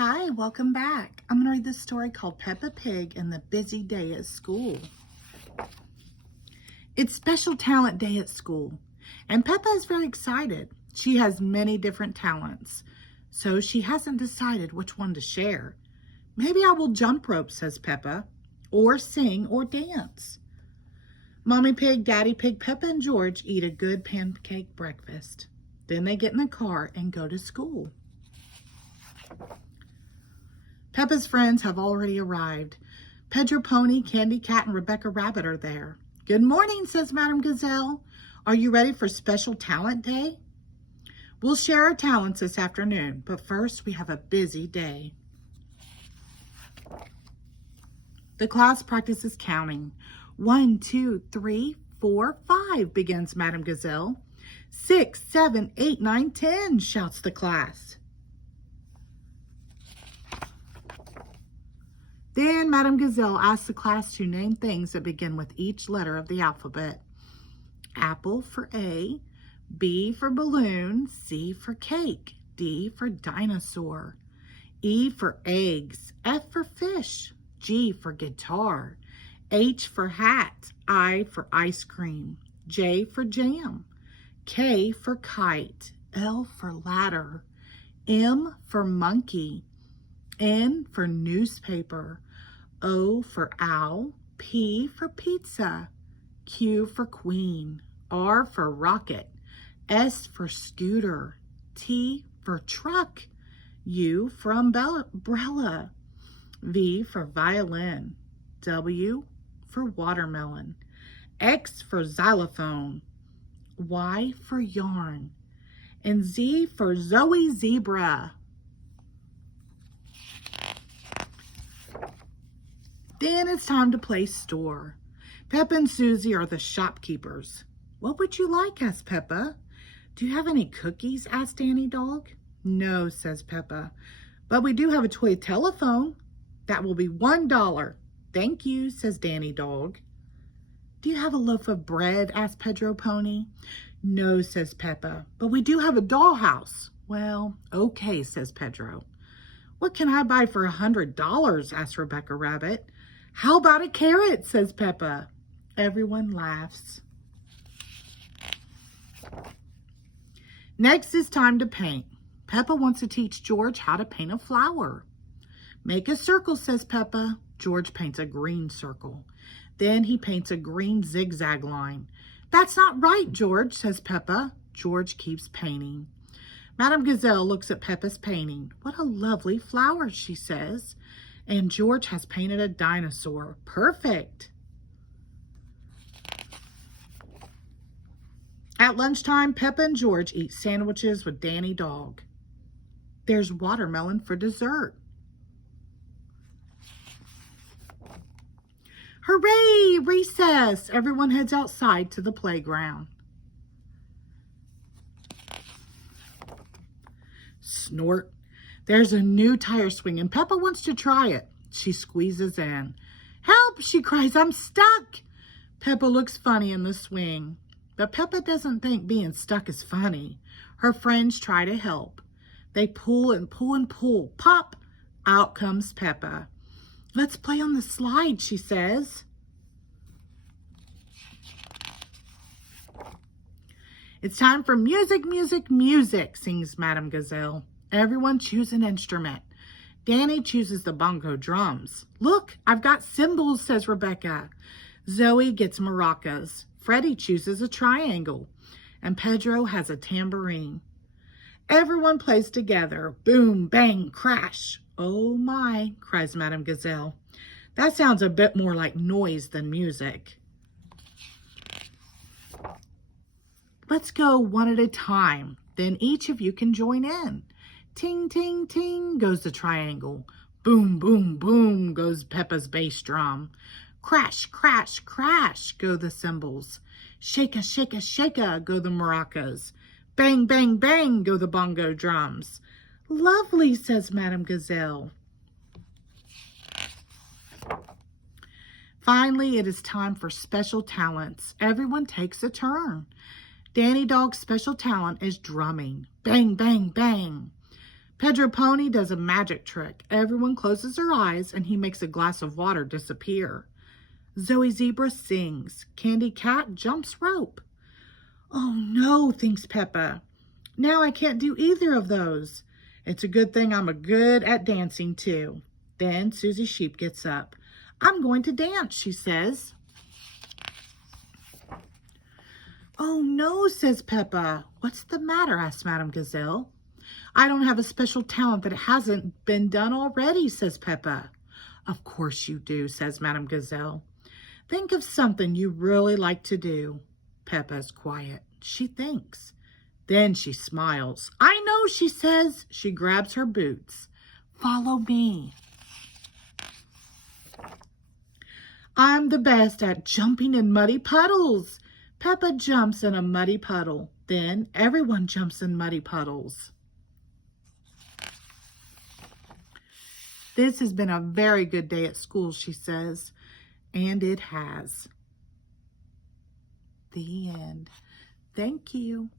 Hi, welcome back. I'm going to read this story called Peppa Pig and the Busy Day at School. It's Special Talent Day at school, and Peppa is very excited. She has many different talents, so she hasn't decided which one to share. Maybe I will jump rope, says Peppa, or sing or dance. Mommy Pig, Daddy Pig, Peppa, and George eat a good pancake breakfast. Then they get in the car and go to school. Peppa's friends have already arrived. Pedro Pony, Candy Cat, and Rebecca Rabbit are there. Good morning, says Madame Gazelle. Are you ready for Special Talent Day? We'll share our talents this afternoon, but first we have a busy day. The class practices counting. 1, 2, 3, 4, 5, begins Madame Gazelle. 6, 7, 8, 9, 10, shouts the class. Then Madame Gazelle asks the class to name things that begin with each letter of the alphabet. Apple for A, B for balloon, C for cake, D for dinosaur, E for eggs, F for fish, G for guitar, H for hat, I for ice cream, J for jam, K for kite, L for ladder, M for monkey, N for newspaper, O for owl, P for pizza, Q for queen, R for rocket, S for scooter, T for truck, U for umbrella, V for violin, W for watermelon, X for xylophone, Y for yarn, and Z for Zoe Zebra. Then it's time to play store. Peppa and Susie are the shopkeepers. What would you like? Asked Peppa. Do you have any cookies? Asked Danny Dog. No, says Peppa, but we do have a toy telephone. That will be $1. Thank you, says Danny Dog. Do you have a loaf of bread? Asked Pedro Pony. No, says Peppa, but we do have a dollhouse. Well, okay, says Pedro. What can I buy for $100? Asked Rebecca Rabbit. How about a carrot? Says Peppa. Everyone laughs. Next is time to paint. Peppa wants to teach George how to paint a flower. Make a circle, says Peppa. George paints a green circle. Then he paints a green zigzag line. That's not right, George, says Peppa. George keeps painting. Madame Gazelle looks at Peppa's painting. What a lovely flower, she says. And George has painted a dinosaur. Perfect. At lunchtime, Peppa and George eat sandwiches with Danny Dog. There's watermelon for dessert. Hooray! Recess! Everyone heads outside to the playground. Snort. There's a new tire swing and Peppa wants to try it. She squeezes in. Help! She cries, I'm stuck! Peppa looks funny in the swing, but Peppa doesn't think being stuck is funny. Her friends try to help. They pull and pull and pull. Pop! Out comes Peppa. Let's play on the slide, she says. It's time for music, music, music, sings Madame Gazelle. Everyone choose an instrument. Danny chooses the bongo drums. Look, I've got cymbals, says Rebecca. Zoe gets maracas. Freddie chooses a triangle. And Pedro has a tambourine. Everyone plays together. Boom, bang, crash. Oh my, cries Madame Gazelle. That sounds a bit more like noise than music. Let's go one at a time. Then each of you can join in. Ting, ting, ting goes the triangle. Boom, boom, boom goes Peppa's bass drum. Crash, crash, crash go the cymbals. Shake-a, shake-a, shake-a go the maracas. Bang, bang, bang go the bongo drums. Lovely, says Madame Gazelle. Finally, it is time for special talents. Everyone takes a turn. Danny Dog's special talent is drumming. Bang, bang, bang. Pedro Pony does a magic trick. Everyone closes their eyes and he makes a glass of water disappear. Zoe Zebra sings. Candy Cat jumps rope. Oh no, thinks Peppa. Now I can't do either of those. It's a good thing I'm good at dancing too. Then Susie Sheep gets up. I'm going to dance, she says. Oh no, says Peppa. What's the matter? Asks Madame Gazelle. I don't have a special talent that hasn't been done already, says Peppa. Of course you do, says Madame Gazelle. Think of something you really like to do. Peppa's quiet. She thinks. Then she smiles. I know, she says. She grabs her boots. Follow me. I'm the best at jumping in muddy puddles. Peppa jumps in a muddy puddle. Then everyone jumps in muddy puddles. This has been a very good day at school, she says. And it has. The end. Thank you.